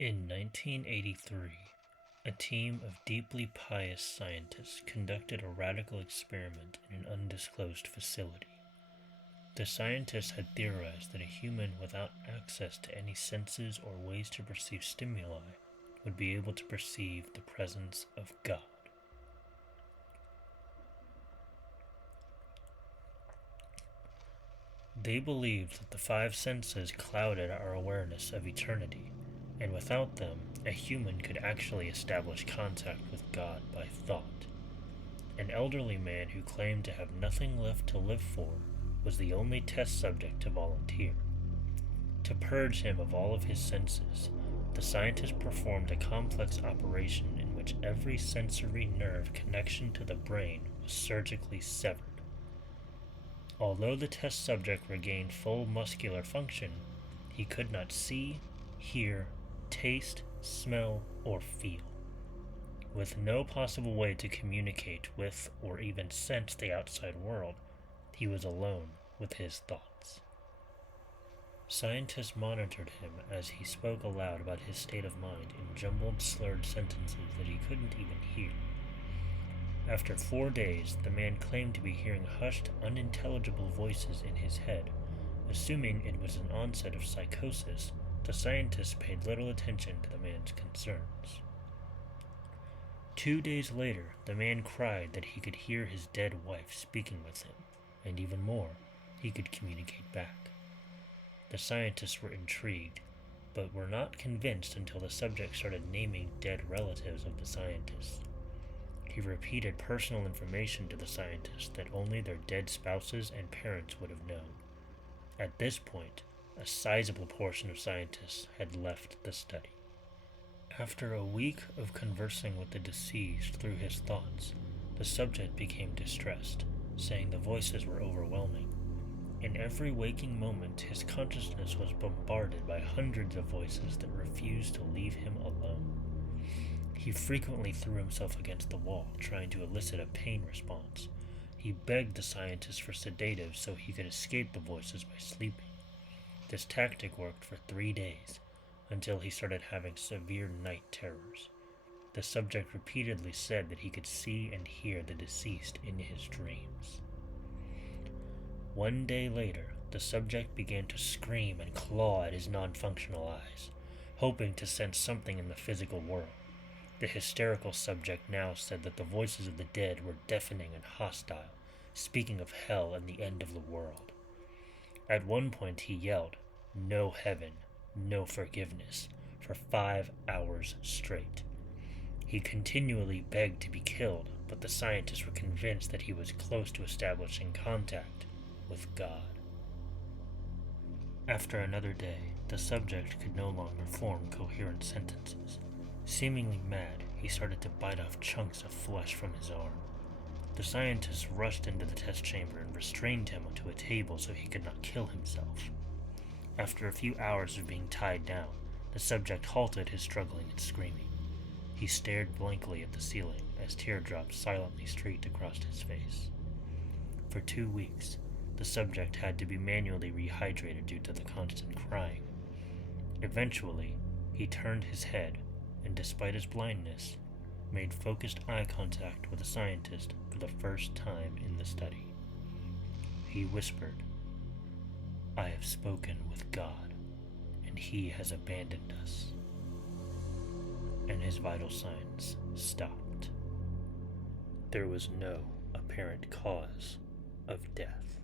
In 1983, a team of deeply pious scientists conducted a radical experiment in an undisclosed facility. The scientists had theorized that a human without access to any senses or ways to perceive stimuli would be able to perceive the presence of God. They believed that the five senses clouded our awareness of eternity, and without them, a human could actually establish contact with God by thought. An elderly man who claimed to have nothing left to live for was the only test subject to volunteer. To purge him of all of his senses, the scientists performed a complex operation in which every sensory nerve connection to the brain was surgically severed. Although the test subject regained full muscular function, he could not see, hear, taste, smell, or feel. With no possible way to communicate with or even sense the outside world, he was alone with his thoughts. Scientists monitored him as he spoke aloud about his state of mind in jumbled, slurred sentences that he couldn't even hear. After 4 days, the man claimed to be hearing hushed, unintelligible voices in his head. Assuming it was an onset of psychosis, the scientists paid little attention to the man's concerns. 2 days later, the man cried that he could hear his dead wife speaking with him, and even more, he could communicate back. The scientists were intrigued, but were not convinced until the subject started naming dead relatives of the scientists. He repeated personal information to the scientists that only their dead spouses and parents would have known. At this point, a sizable portion of scientists had left the study. After a week of conversing with the deceased through his thoughts, the subject became distressed, saying the voices were overwhelming. In every waking moment, his consciousness was bombarded by hundreds of voices that refused to leave him alone. He frequently threw himself against the wall, trying to elicit a pain response. He begged the scientists for sedatives so he could escape the voices by sleeping. This tactic worked for 3 days, until he started having severe night terrors. The subject repeatedly said that he could see and hear the deceased in his dreams. 1 day later, the subject began to scream and claw at his non-functional eyes, hoping to sense something in the physical world. The hysterical subject now said that the voices of the dead were deafening and hostile, speaking of hell and the end of the world. At one point he yelled, "No heaven, no forgiveness," for 5 hours straight. He continually begged to be killed, but the scientists were convinced that he was close to establishing contact with God. After another day, the subject could no longer form coherent sentences. Seemingly mad, he started to bite off chunks of flesh from his arm. The scientists rushed into the test chamber and restrained him onto a table so he could not kill himself. After a few hours of being tied down, the subject halted his struggling and screaming. He stared blankly at the ceiling as teardrops silently streaked across his face. For 2 weeks, the subject had to be manually rehydrated due to the constant crying. Eventually, he turned his head and, despite his blindness, made focused eye contact with a scientist for the first time in the study. He whispered, "I have spoken with God, and He has abandoned us." And his vital signs stopped. There was no apparent cause of death.